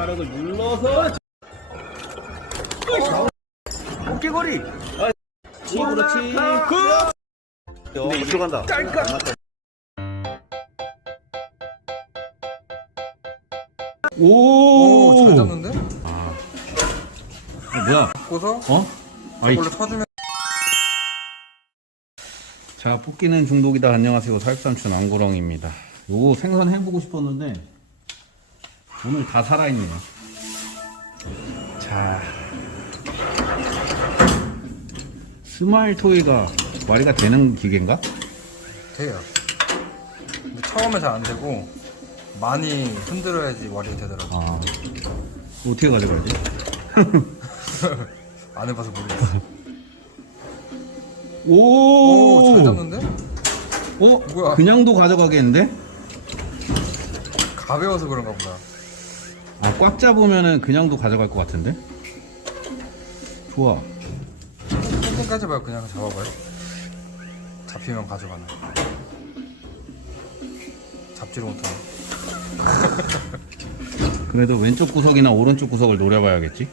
화력을 눌러서 어깨거리. 치 그렇지. 근데 이 들어간다. 오, 오, 잘 잡는데? 뭐야? 꽂아서? 어? 아이 원래 쳐주면 자 뽑기는 중독이다. 안녕하세요. 살삼촌 안구렁입니다. 요거 생선 해보고 싶었는데 오늘 다 살아있네요 자 스마일 토이가 와리가 되는 기계인가? 돼요. 근데 처음에 잘 안 되고 많이 흔들어야지 와리가 되더라고. 아 어떻게 가져가야지? 안 해봐서 모르겠어. 오, 오, 잘 잡는데? 어? 뭐야? 그냥도 가져가겠는데? 가벼워서 그런가 보다. 아, 꽉 잡으면은 그냥도 가져갈 것 같은데? 좋아. 캠핑까지 말고 그냥 잡아봐요. 잡히면 가져가네. 잡지를 못하네. 그래도 왼쪽 구석이나 오른쪽 구석을 노려봐야겠지?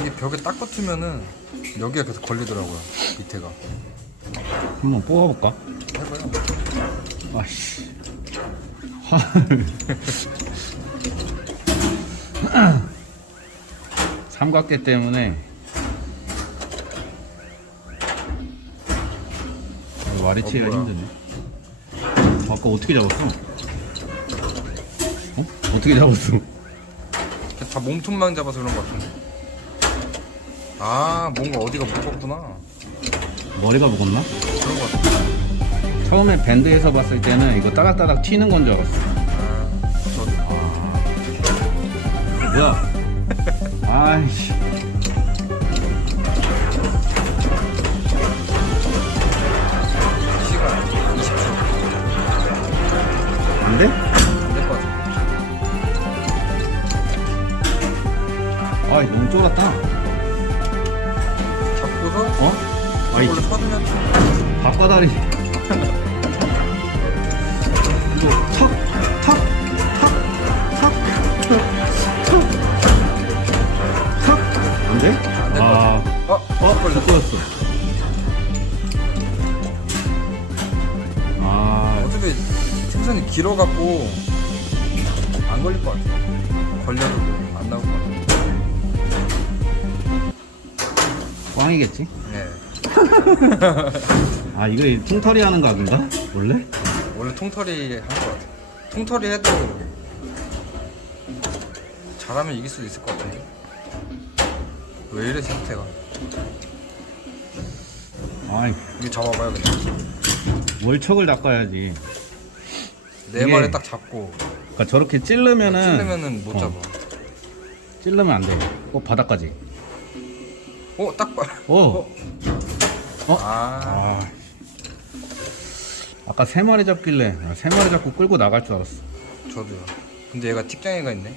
이게 벽에 딱 붙으면은 여기가 계속 걸리더라고요. 밑에가. 한번 뽑아볼까? 해봐요. 아씨. 삼각대 때문에 와리치기가 어. 힘드네. 아까 어떻게 잡았어? 어? 어떻게 잡았어? 다 몸통만 잡아서 그런 것 같은데. 아, 뭔가 어디가 무겁구나. 머리가 무겁나? 그런 것 같아. 처음에 밴드에서 봤을 때는 이거 따닥따닥 튀는 건 줄 알았어. 아, 저도. 뭐야? 아이씨. 시간 20초. 안 돼? 안될 것 같아. 아, 너무 쫄았다. 잡고서 어? 아이, 이걸로 쳐주면 바꿔다리. 어? 어, 바꿔였어. 아, 어차피 생선이 길어갖고 안 걸릴 것 같아. 걸려도 안 나올 것 같아. 꽝이겠지? 네. 아, 이거 퉁털이 하는 각인가? 원래? 원래 통털이 한 것 같아. 통털이 해도 잘하면 이길 수도 있을 것 같은데. 왜 이래 상태가? 아이, 이거 잡아봐요 그냥. 월척을 닦아야지. 네 이게- 마리 딱 잡고 그러니까 저렇게 찌르면은 찌르면은 못 어. 잡아. 찌르면 안 돼. 어 바닥까지. 어, 딱 봐. 어. 어? 아, 아. 아까 세 마리 잡길래 아, 세 마리 잡고 끌고 나갈 줄 알았어. 저도요. 근데 얘가 틱장애가 있네.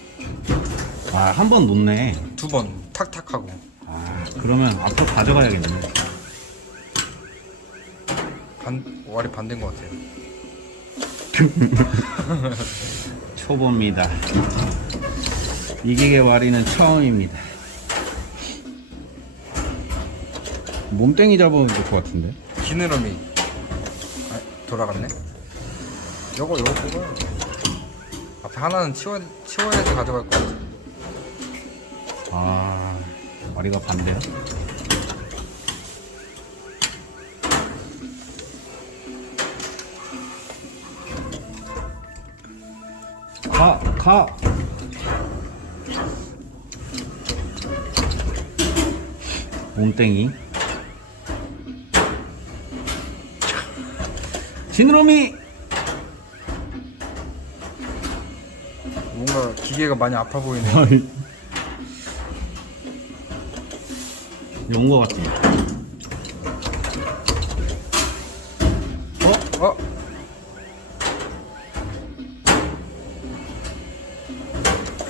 아 한 번 놓네. 두 번 탁탁 하고. 아 그러면 앞으로 가져가야겠네. 반 와리 반대인 것 같아요. 초보입니다. 이기게 와리는 처음입니다. 몸땡이 잡으면 될 것 같은데. 기느러미. 아, 돌아갔네. 요거 요거 뽑아요. 앞에 하나는 치워 치워야지 가져갈 것 같아. 아 와리가 반대야? 가! 가! 몸땡이 지느러미! 뭔가 기계가 많이 아파 보이네. 온거 같지? 어? 어?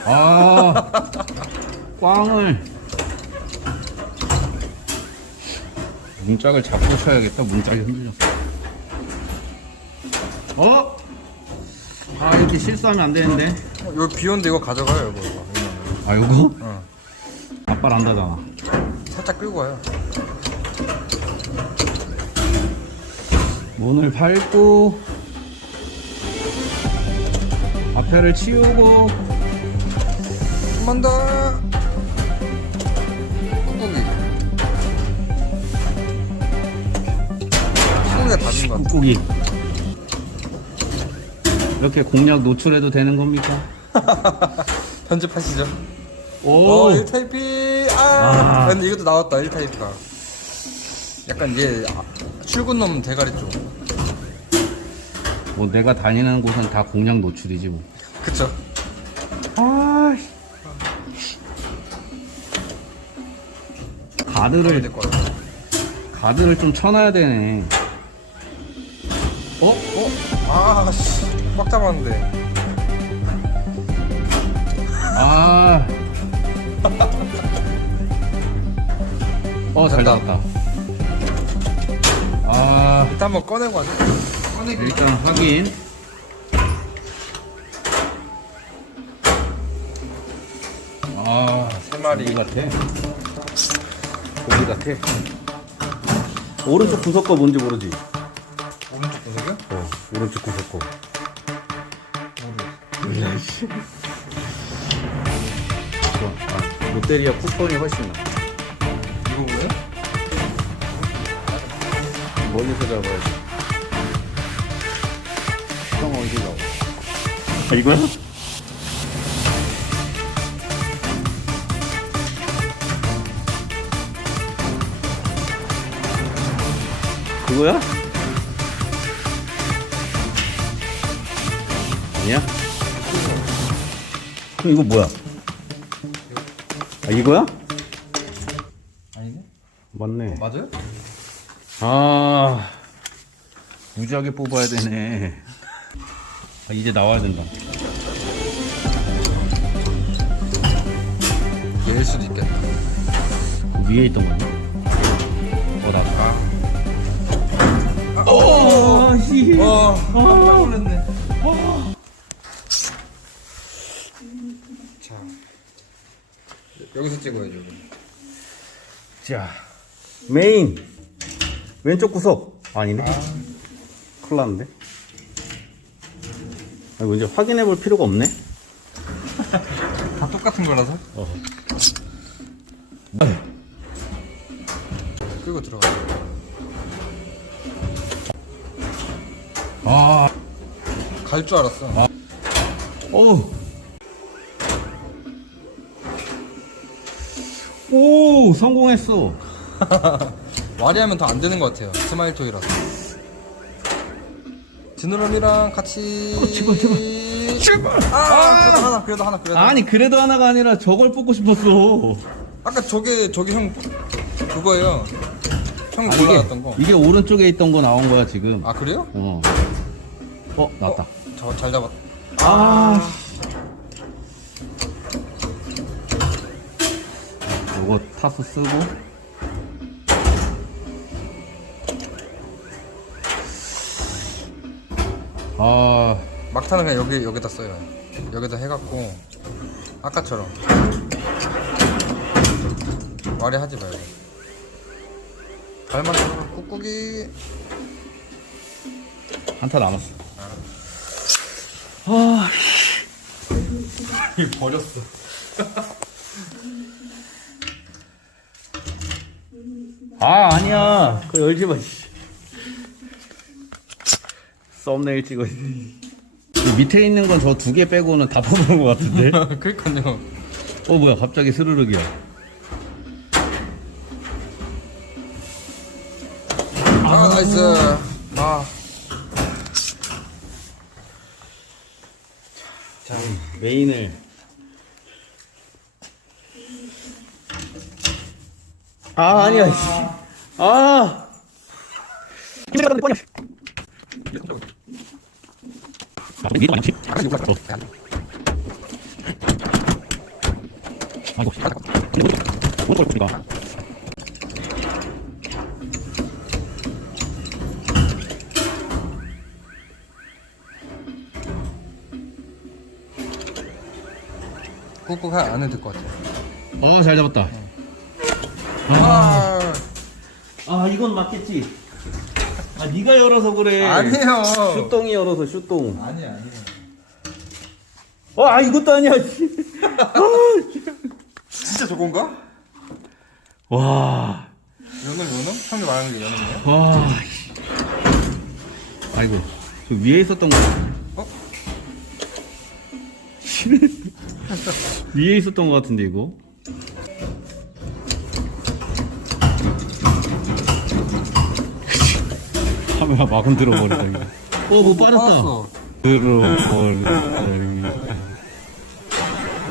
아, 꽝을. 문짝을 잡고 쳐야겠다. 문짝이 흔들렸어. 어? 아, 이렇게 실수하면 안 되는데. 어, 이거 비온데 이거 가져가요 이거. 이거. 이거는. 아 요거? 어. 아빠를 안다잖아 살짝 끌고 와요. 문을 밟고 앞에를 치우고 한번 더. 꾹꾹이. 꾹꾹이가 답인 것 같아. 꾹꾹이 이렇게 공략 노출해도 되는 겁니까? 편집하시죠. 오! 어, 1타입이 아, 아. 근데 이것도 나왔다 1타입가 약간 이제 아, 출근 놈 대가리 쪽. 뭐 내가 다니는 곳은 다 공략 노출이지 뭐. 그쵸. 아 가드를 될것 같아. 가드를 좀 쳐놔야 되네. 어? 어? 아씨. 꽉 잡았는데 어, 잘 됐다. 나왔다. 아, 일단 한번 꺼내고 하자 꺼내기 일단 확인. 아, 세 마리 같아. 고기 같아. 오른쪽 구석 거 뭔지 모르지? 오른쪽 구석이요? 어, 오른쪽 구석 거. 아, 롯데리아 쿠폰이 훨씬 나. 이거 뭐예요? 멀리서 잡아야지. 형 어디 나와? 아, 이거야? 그거야? 아니야? 그럼 이거 뭐야? 아 이거야? 맞네. 맞아요? 아 무지하게 뽑아야 되네 아, 이제 나와야 된다 얘일 수도 있겠다 그 위에 있던 건데 어 나왔다 아. 오 씨. 와 깜짝 놀랐네 자 여기서 찍어야죠 여기. 자 메인. 왼쪽 구석. 아니네. 큰일 났는데? 아, 이거 이제 확인해 볼 필요가 없네. 다 똑같은 거라서? 어. 끌고 들어가 아. 갈 줄 알았어. 어우. 오, 성공했어. 와리하면 더 안 되는 것 같아요. 스마일 톡이라서. 지느러미랑 같이. 어, 제발, 제발. 제발. 아, 그래도 하나, 그래도 하나, 그래도. 하나. 아니, 그래도 하나가 아니라 저걸 뽑고 싶었어. 아까 저게 저기 형 그거예요. 형 아, 골라놨던 거. 이게 오른쪽에 있던 거 나온 거야, 지금. 아 그래요? 어. 어, 나왔다. 저 잘 잡았. 아. 요거 타수 쓰고. 아, 막타는 그냥 여기 여기다 써요. 여기다 해갖고 아까처럼 와리하지 말고. 발만 들어가 꾹꾹이. 한타 남았어. 아, 버렸어. 아 아니야. 그거 열지 마. 씨. 썸네일 찍어. 이 밑에 있는 건 저 두 개 빼고는 다 뽑은 것 같은데. 그니까요. 어 뭐야 갑자기 스르륵이야. 아 나이스. 아. 자 메인을. 아 아니야. 씨. 아. 아이고. 오른쪽 보니까. 꾹꾹 안 해도 될것 같아. 아, 잘 잡았다. 아, 아, 이건 맞겠지. 아, 네가 열어서 그래. 아니에요. 슈똥이 열어서 슈똥. 아니야, 아니야. 어, 아, 이것도 아니야. 진짜 저건가? 와. 연음, 연음? 형님 말하는 게 연음이에요? 와. 아이고. 저 위에 있었던 거. 어? 위에 있었던 거 같은데, 이거? 막 흔들어 버리다. 이거. 어, 뭐 빠졌다. 빠졌어. 들어버리다.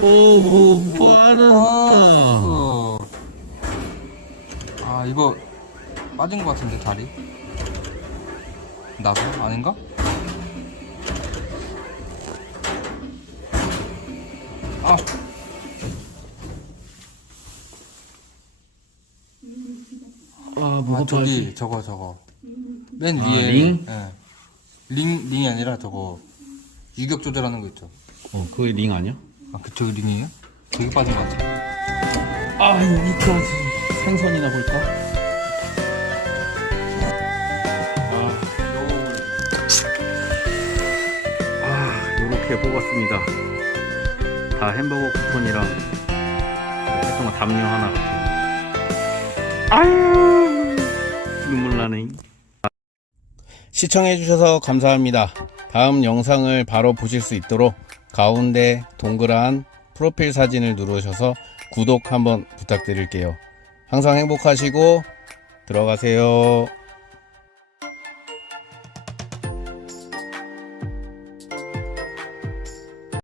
오, 뭐 빠졌다. 어. 아, 이거 빠진 것 같은데, 다리? 나도? 아닌가? 아, 아, 아 뭐가 저기? 저거 저거 맨 아, 위에 링? 예. 링 링이 아니라 저거 유격 조절하는 거 있죠 어, 그게 링 아니야? 아 그쪽이 링이에요? 저기 빠진 것 같아 아, 여기까지. 생선이나 볼까? 아, 아, 요렇게 뽑았습니다. 다 햄버거 쿠폰이랑 거 담요 하나 같아요. 아유, 눈물 나네. 시청해주셔서 감사합니다. 다음 영상을 바로 보실 수 있도록 가운데 동그란 프로필 사진을 누르셔서 구독 한번 부탁드릴게요. 항상 행복하시고 들어가세요.